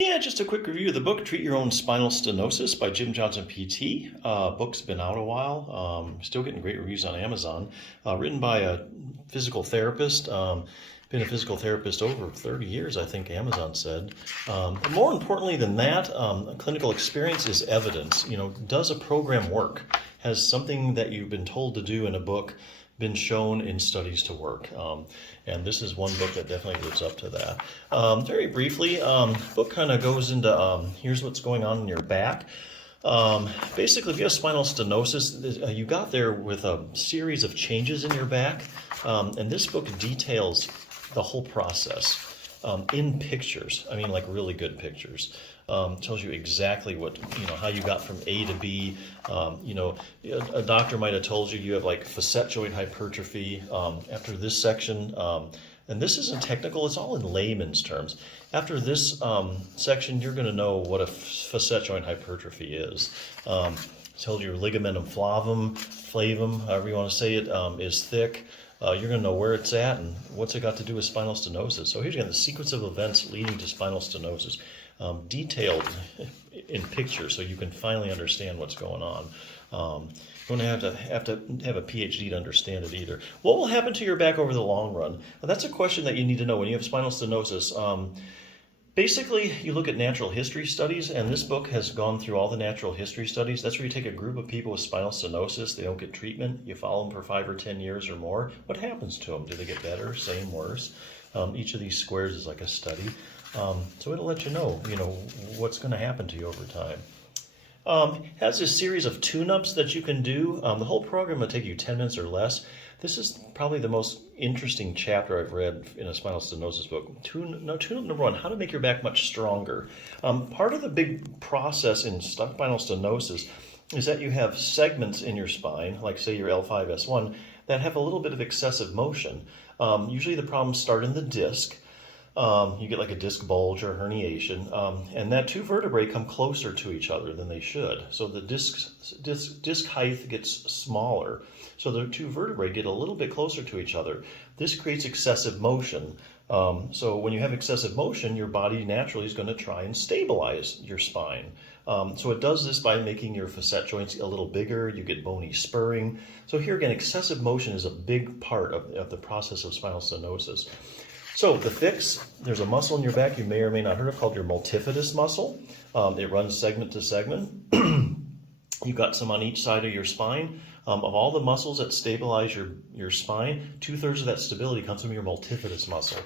Yeah, just a quick review of the book, Treat Your Own Spinal Stenosis by Jim Johnson, PT. Book's been out a while. Still getting great reviews on Amazon. Written by a physical therapist. Been a physical therapist over 30 years, I think Amazon said. But more importantly than that, clinical experience is evidence. Does a program work? Has something that you've been told to do in a book been shown in studies to work? And this is one book that definitely lives up to that. Very briefly, book kind of goes into here's what's going on in your back. Basically, if you have spinal stenosis, you got there with a series of changes in your back, and this book details the whole process in pictures. I mean, like really good pictures. Tells you exactly how you got from A to B. A doctor might have told you have like facet joint hypertrophy after this section. And this isn't technical, it's all in layman's terms. After this section, you're going to know what a facet joint hypertrophy is. Tells you your ligamentum flavum, however you want to say it, is thick. You're going to know where it's at and what's it got to do with spinal stenosis. So here's again the sequence of events leading to spinal stenosis, detailed in pictures so you can finally understand what's going on. You don't have to have a PhD to understand it either. What will happen to your back over the long run? Well, that's a question that you need to know when you have spinal stenosis. Basically, you look at natural history studies, and this book has gone through all the natural history studies. That's where you take a group of people with spinal stenosis, they don't get treatment, you follow them for 5 or 10 years or more. What happens to them? Do they get better, same, worse? Each of these squares is like a study. So it'll let you know what's going to happen to you over time. Has a series of tune-ups that you can do. The whole program will take you 10 minutes or less. This is probably the most interesting chapter I've read in a spinal stenosis book. Tune-up number 1, how to make your back much stronger. Part of the big process in spinal stenosis is that you have segments in your spine, like say your L5-S1, that have a little bit of excessive motion. Usually the problems start in the disc. You get like a disc bulge or herniation, and that 2 vertebrae come closer to each other than they should. So the disc height gets smaller. So the 2 vertebrae get a little bit closer to each other. This creates excessive motion. So when you have excessive motion, your body naturally is going to try and stabilize your spine. So it does this by making your facet joints a little bigger. You get bony spurring. So here again, excessive motion is a big part of the process of spinal stenosis. So the fix, there's a muscle in your back you may or may not heard of called your multifidus muscle. It runs segment to segment. You've got some on each side of your spine. Of all the muscles that stabilize your spine, 2/3 of that stability comes from your multifidus muscle.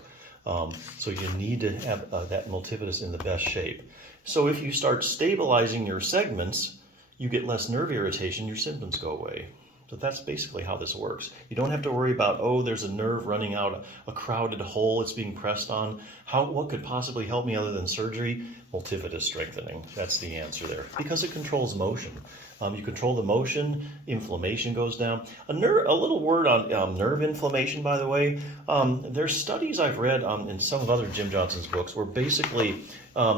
So you need to have that multifidus in the best shape. So if you start stabilizing your segments, you get less nerve irritation, your symptoms go away. So that's basically how this works. You don't have to worry about, there's a nerve running out a crowded hole it's being pressed on. What could possibly help me other than surgery? Multifidus strengthening. That's the answer there. Because it controls motion. You control the motion, inflammation goes down. A little word on nerve inflammation, by the way. There's studies I've read in some of other Jim Johnson's books where basically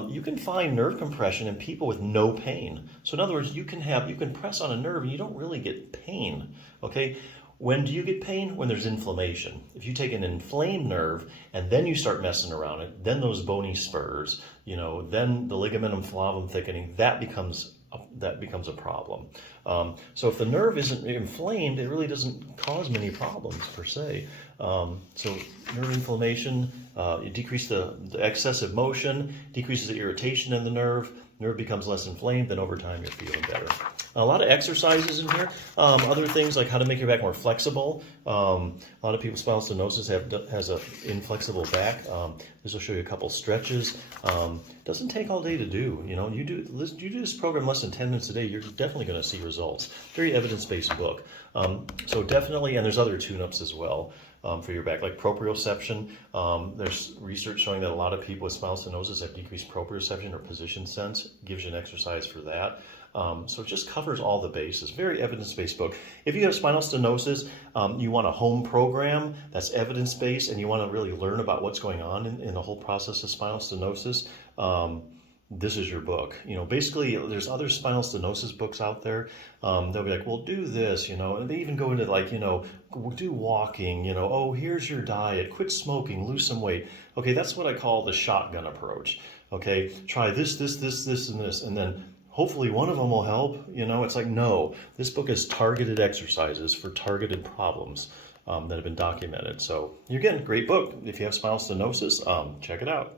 you can find nerve compression in people with no pain. So in other words, you can press on a nerve and you don't really get pain. Okay? When do you get pain? When there's inflammation. If you take an inflamed nerve and then you start messing around it, then those bony spurs, then the ligamentum flavum thickening, that becomes a problem. So if the nerve isn't inflamed, it really doesn't cause many problems per se. So nerve inflammation, you decrease the excessive motion, decreases the irritation in the nerve becomes less inflamed, then over time you're feeling better. A lot of exercises in here. Other things like how to make your back more flexible. A lot of people with spinal stenosis has an inflexible back. This will show you a couple stretches. Doesn't take all day to do. You do this program less than 10 minutes a day, you're definitely going to see results. Very evidence-based book. So definitely, and there's other tune-ups as well for your back, like proprioception. There's research showing that a lot of people with spinal stenosis have decreased proprioception or position sense. Gives you an exercise for that. So it just covers all the bases. Very evidence-based book. If you have spinal stenosis, you want a home program that's evidence-based and you want to really learn about what's going on in the whole process of spinal stenosis, this is your book. Basically there's other spinal stenosis books out there. They'll be like, well, do this, and they even go into like, do walking, here's your diet, quit smoking, lose some weight. Okay, that's what I call the shotgun approach. Okay, try this, and this, and then hopefully one of them will help. It's like, no, this book is targeted exercises for targeted problems that have been documented. So you're getting a great book. If you have spinal stenosis, check it out.